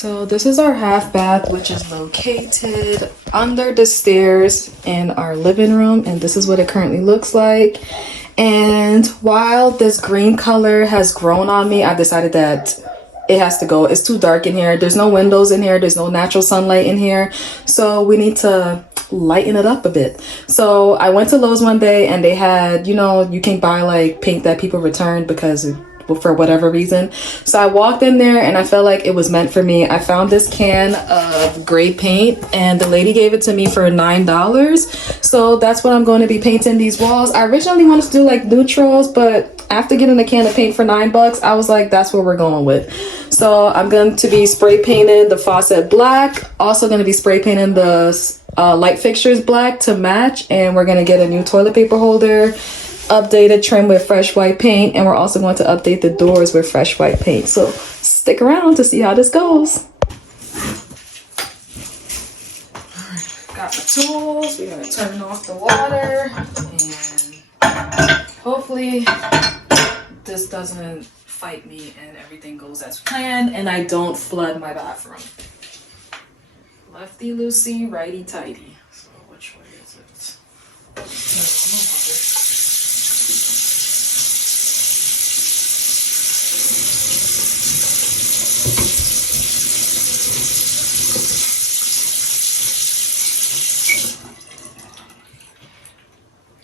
So this is our half bath, which is located under the stairs in our living room, and this is what it currently looks like. And while this green color has grown on me, I decided that it has to go. It's too dark in here. There's no windows in here. There's no natural sunlight in here. So we need to lighten it up a bit. So I went to Lowe's one day and they had, you know, you can buy like paint that people returned because for whatever reason. So I walked in there and I felt like it was meant for me. I found this can of gray paint and the lady gave it to me for $9. So that's what I'm going to be painting these walls. I originally wanted to do like neutrals, but after getting a can of paint for $9, I was like, that's what we're going with. So I'm going to be spray painting the faucet black. Also going to be spray painting the light fixtures black to match. And we're going to get a new toilet paper holder, updated trim with fresh white paint, and we're also going to update the doors with fresh white paint. So stick around to see how this goes. All right, got the tools. We're going to turn off the water and hopefully this doesn't fight me and everything goes as planned and I don't flood my bathroom. Lefty loosey, righty tighty. So which way is it? No,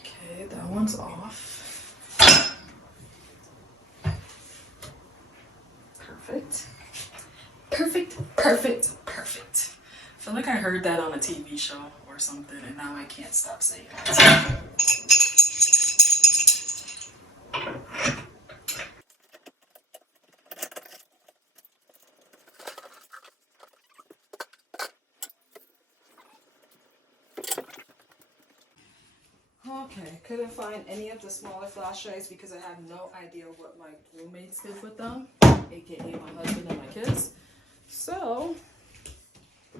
okay, that one's off. Perfect. Perfect, perfect, perfect. I feel like I heard that on a TV show or something and now I can't stop saying it. Okay, couldn't find any of the smaller flashlights because I have no idea what my roommates did with them, aka my husband and my kids. So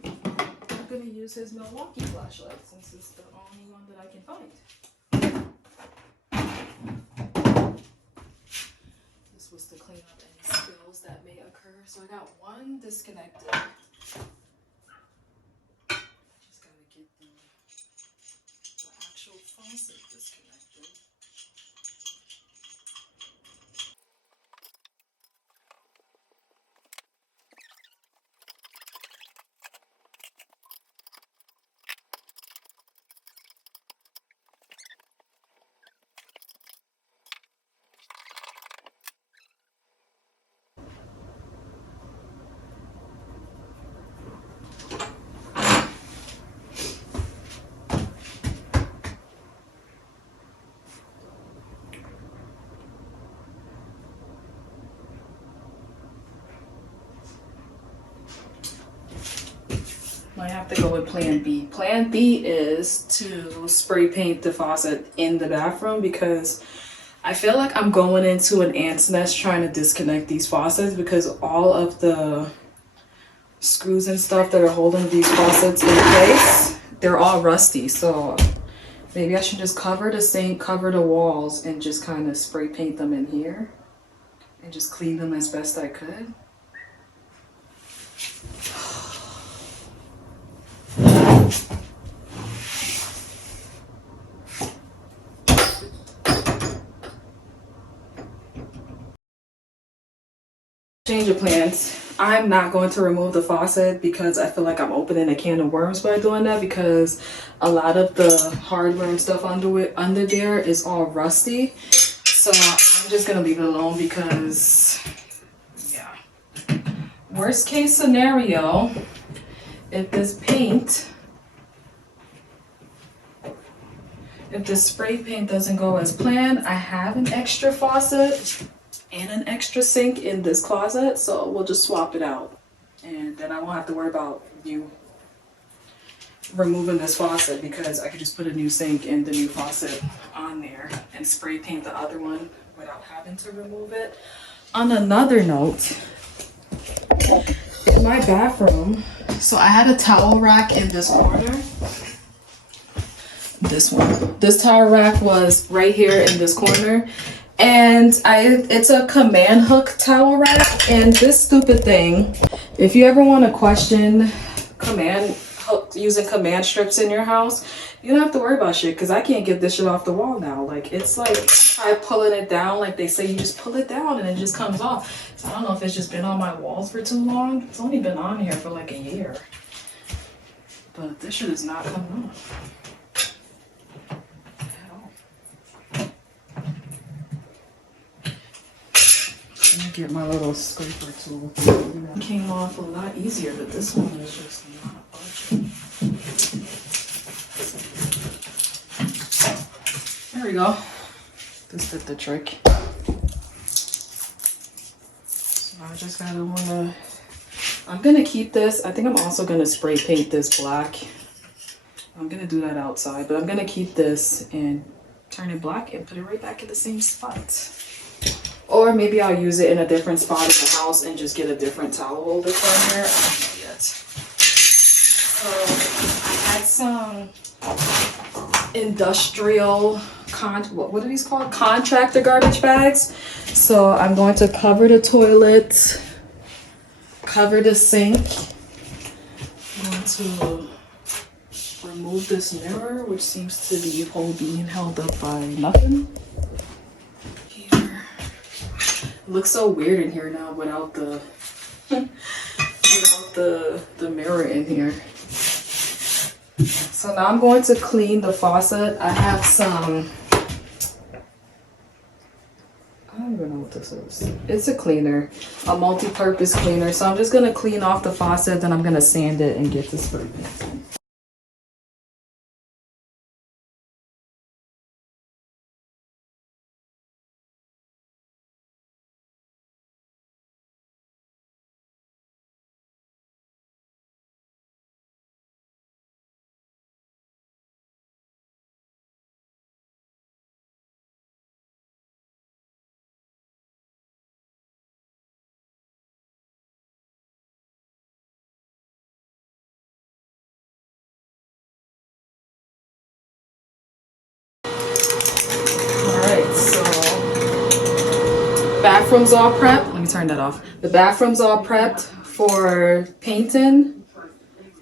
I'm gonna use his Milwaukee flashlight since it's the only one that I can find. This was to clean up any spills that may occur. So I got one disconnected. Just gotta get the actual faucet disconnected. Might have to go with plan B. Plan B is to spray paint the faucet in the bathroom because I feel like I'm going into an ant's nest trying to disconnect these faucets because all of the screws and stuff that are holding these faucets in place, they're all rusty. So maybe I should just cover the sink, cover the walls, and just kind of spray paint them in here and just clean them as best I could. Change of plans. I'm not going to remove the faucet because I feel like I'm opening a can of worms by doing that because a lot of the hardware and stuff under there is all rusty. So I'm just gonna leave it alone because yeah. Worst case scenario, if this spray paint doesn't go as planned, I have an extra faucet and an extra sink in this closet, so we'll just swap it out and then I won't have to worry about you removing this faucet because I could just put a new sink and the new faucet on there and spray paint the other one without having to remove it. On another note, in my bathroom, so I had a towel rack in this corner. This towel rack was right here in this corner. And it's a command hook towel rack. And this stupid thing, if you ever want to question command hook using command strips in your house, you don't have to worry about shit, because I can't get this shit off the wall now. Like, it's like, I try pulling it down, like they say you just pull it down and it just comes off. So I don't know if it's just been on my walls for too long. It's only been on here for like a year. But this shit is not coming off. Let me get my little scraper tool. It came off a lot easier, but this one is just not budging. There we go. This did the trick. So I just gotta I'm gonna keep this. I think I'm also gonna spray paint this black. I'm gonna do that outside, but I'm gonna keep this and turn it black and put it right back in the same spot. Or maybe I'll use it in a different spot in the house and just get a different towel holder from here. I don't know yet. So I had some industrial, what are these called? Contractor garbage bags. So I'm going to cover the toilet, cover the sink. I'm going to remove this mirror, which seems to be being held up by nothing. It looks so weird in here now without the the mirror in here. So now I'm going to clean the faucet. I have some, I don't even know what this is. It's a cleaner, a multi-purpose cleaner. So I'm just gonna clean off the faucet, then I'm gonna sand it and get this spray paint. Bathroom's all prepped. Let me turn that off. The bathroom's all prepped for painting.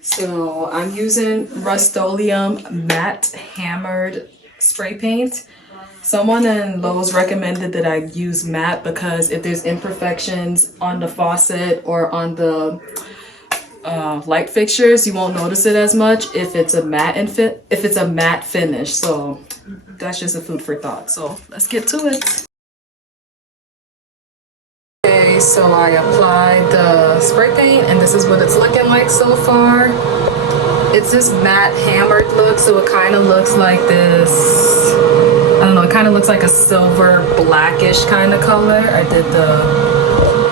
So I'm using Rust-Oleum matte hammered spray paint. Someone in Lowe's recommended that I use matte because if there's imperfections on the faucet or on the light fixtures, you won't notice it as much if it's a matte finish. So that's just a food for thought. So let's get to it. Okay, so I applied the spray paint and this is what it's looking like so far. It's this matte hammered look, so it kind of looks like this, I don't know, it kind of looks like a silver blackish kind of color. I did the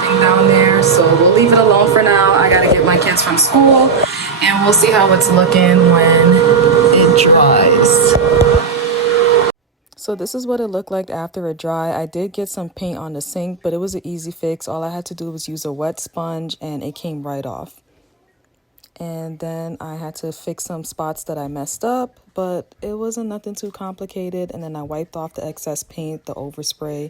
thing down there, so we'll leave it alone for now. I gotta get my kids from school and we'll see how it's looking when it dries. So this is what it looked like after it dried. I did get some paint on the sink, but it was an easy fix. All I had to do was use a wet sponge and it came right off. And then I had to fix some spots that I messed up, but it wasn't nothing too complicated. And then I wiped off the excess paint, the overspray.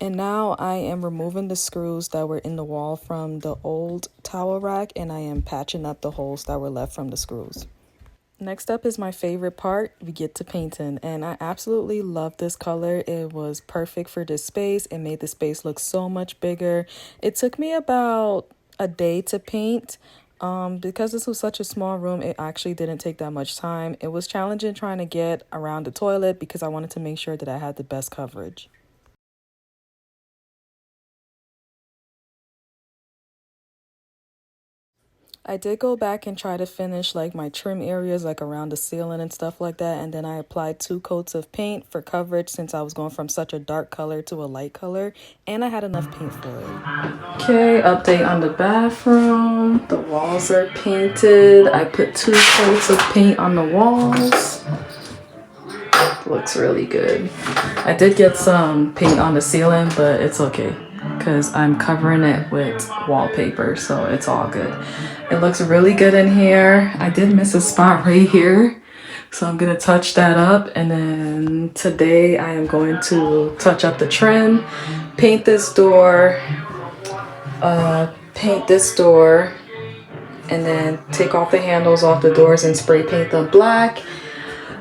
And now I am removing the screws that were in the wall from the old towel rack, and I am patching up the holes that were left from the screws. Next up is my favorite part. We get to painting, and I absolutely love this color. It was perfect for this space. It made the space look so much bigger. It took me about a day to paint. Because this was such a small room, it actually didn't take that much time. It was challenging trying to get around the toilet because I wanted to make sure that I had the best coverage. I did go back and try to finish like my trim areas, like around the ceiling and stuff like that. And then I applied 2 coats of paint for coverage since I was going from such a dark color to a light color. And I had enough paint for it. Okay, update on the bathroom. The walls are painted. I put 2 coats of paint on the walls. Looks really good. I did get some paint on the ceiling, but it's okay because I'm covering it with wallpaper, so it's all good. It looks really good in here. I did miss a spot right here, So I'm gonna touch that up, and then today I am going to touch up the trim, paint this door, and then take off the handles off the doors and spray paint them black.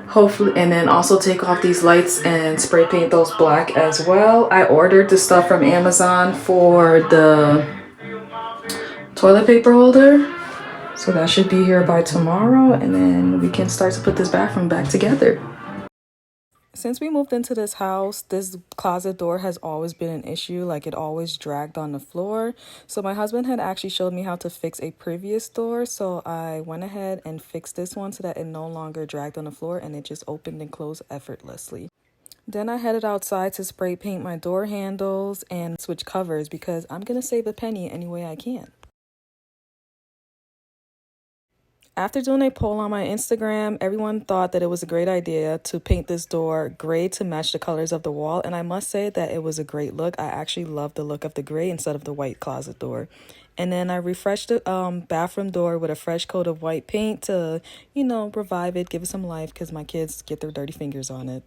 Hopefully, and then also take off these lights and spray paint those black as well. I ordered the stuff from Amazon for the toilet paper holder, so that should be here by tomorrow, and then we can start to put this bathroom back together. Since we moved into this house, this closet door has always been an issue. Like, it always dragged on the floor. So my husband had actually showed me how to fix a previous door. So I went ahead and fixed this one so that it no longer dragged on the floor and it just opened and closed effortlessly. Then I headed outside to spray paint my door handles and switch covers because I'm going to save a penny any way I can. After doing a poll on my Instagram, everyone thought that it was a great idea to paint this door gray to match the colors of the wall. And I must say that it was a great look. I actually love the look of the gray instead of the white closet door. And then I refreshed the bathroom door with a fresh coat of white paint to, revive it, give it some life because my kids get their dirty fingers on it.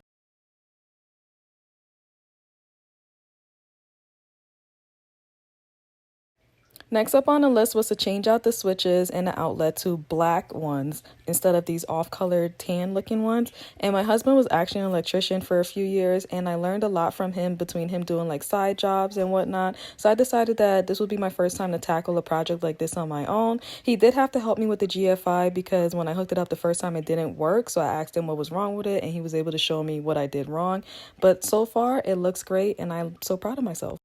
Next up on the list was to change out the switches and the outlet to black ones instead of these off-colored tan looking ones. And my husband was actually an electrician for a few years, and I learned a lot from him between him doing like side jobs and whatnot. So I decided that this would be my first time to tackle a project like this on my own. He did have to help me with the GFI because when I hooked it up the first time it didn't work. So I asked him what was wrong with it, and he was able to show me what I did wrong. But so far it looks great, and I'm so proud of myself.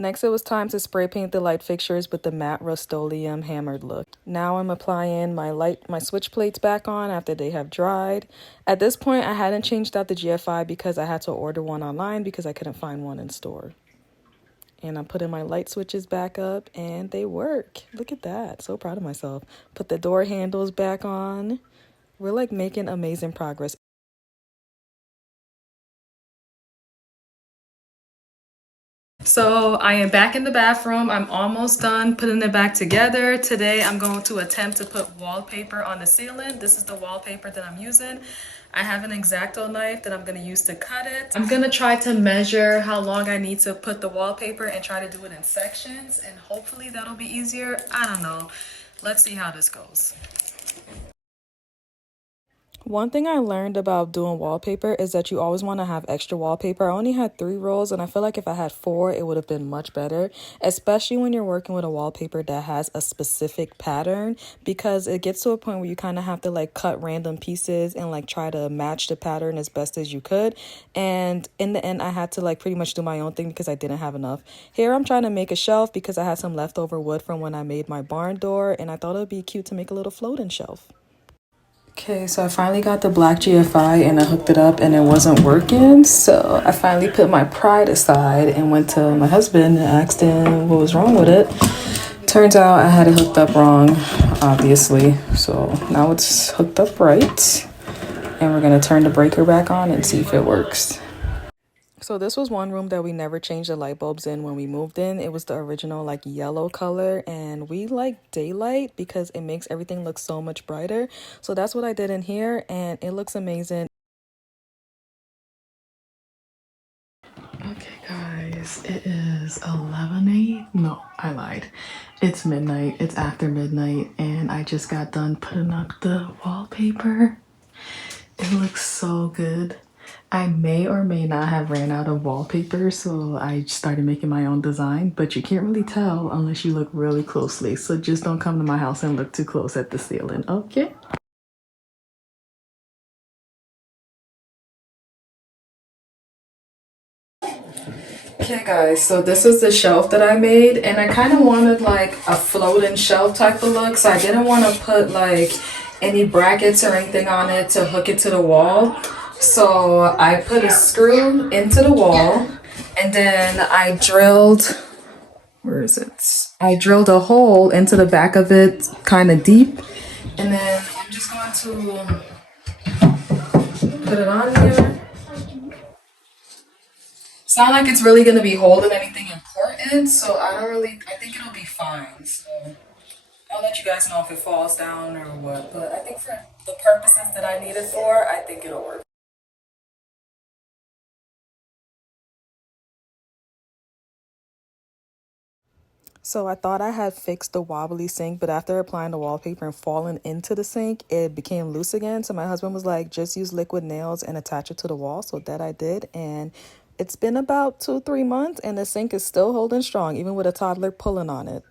Next, it was time to spray paint the light fixtures with the matte Rust-Oleum hammered look. Now I'm applying my switch plates back on after they have dried. At this point, I hadn't changed out the GFI because I had to order one online because I couldn't find one in store. And I'm putting my light switches back up and they work. Look at that. So proud of myself. Put the door handles back on. We're like making amazing progress. So I am back in the bathroom. I'm almost done putting it back together. Today I'm going to attempt to put wallpaper on the ceiling. This is the wallpaper that I'm using. I have an X-Acto knife that I'm going to use to cut it. I'm going to try to measure how long I need to put the wallpaper and try to do it in sections, and hopefully that'll be easier. I don't know. Let's see how this goes. One thing I learned about doing wallpaper is that you always want to have extra wallpaper. I only had 3 rolls, and I feel like if I had 4, it would have been much better, especially when you're working with a wallpaper that has a specific pattern, because it gets to a point where you kind of have to like cut random pieces and like try to match the pattern as best as you could. And in the end, I had to like pretty much do my own thing because I didn't have enough. Here I'm trying to make a shelf because I had some leftover wood from when I made my barn door, and I thought it would be cute to make a little floating shelf. Okay, so I finally got the black GFI and I hooked it up and it wasn't working. So I finally put my pride aside and went to my husband and asked him what was wrong with it. Turns out I had it hooked up wrong, obviously. So now it's hooked up right. And we're gonna turn the breaker back on and see if it works. So this was one room that we never changed the light bulbs in when we moved in. It was the original like yellow color, and we like daylight because it makes everything look so much brighter. So that's what I did in here, and it looks amazing. Okay guys, it is 11 a.m. No, I lied. It's midnight. It's after midnight, and I just got done putting up the wallpaper. It looks so good. I may or may not have ran out of wallpaper, so I started making my own design, but you can't really tell unless you look really closely. So just don't come to my house and look too close at the ceiling, okay? Okay guys, so this is the shelf that I made, and I kind of wanted like a floating shelf type of look, so I didn't want to put like any brackets or anything on it to hook it to the wall. So I put a screw into the wall, and then I drilled, where is it? I drilled a hole into the back of it kind of deep, and then I'm just going to put it on here. It's not like it's really going to be holding anything important, so I think it'll be fine. So I'll let you guys know if it falls down or what, but I think for the purposes that I need it for, I think it'll work. So I thought I had fixed the wobbly sink, but after applying the wallpaper and falling into the sink, it became loose again. So my husband was like, just use liquid nails and attach it to the wall. So that I did. And it's been about 2-3 months and the sink is still holding strong, even with a toddler pulling on it.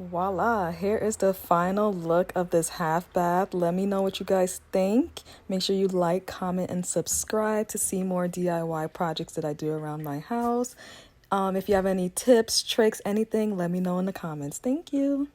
Voila, here is the final look of this half bath. Let me know what you guys think. Make sure you like, comment, and subscribe to see more DIY projects that I do around my house. If you have any tips, tricks, anything, let me know in the comments. Thank you.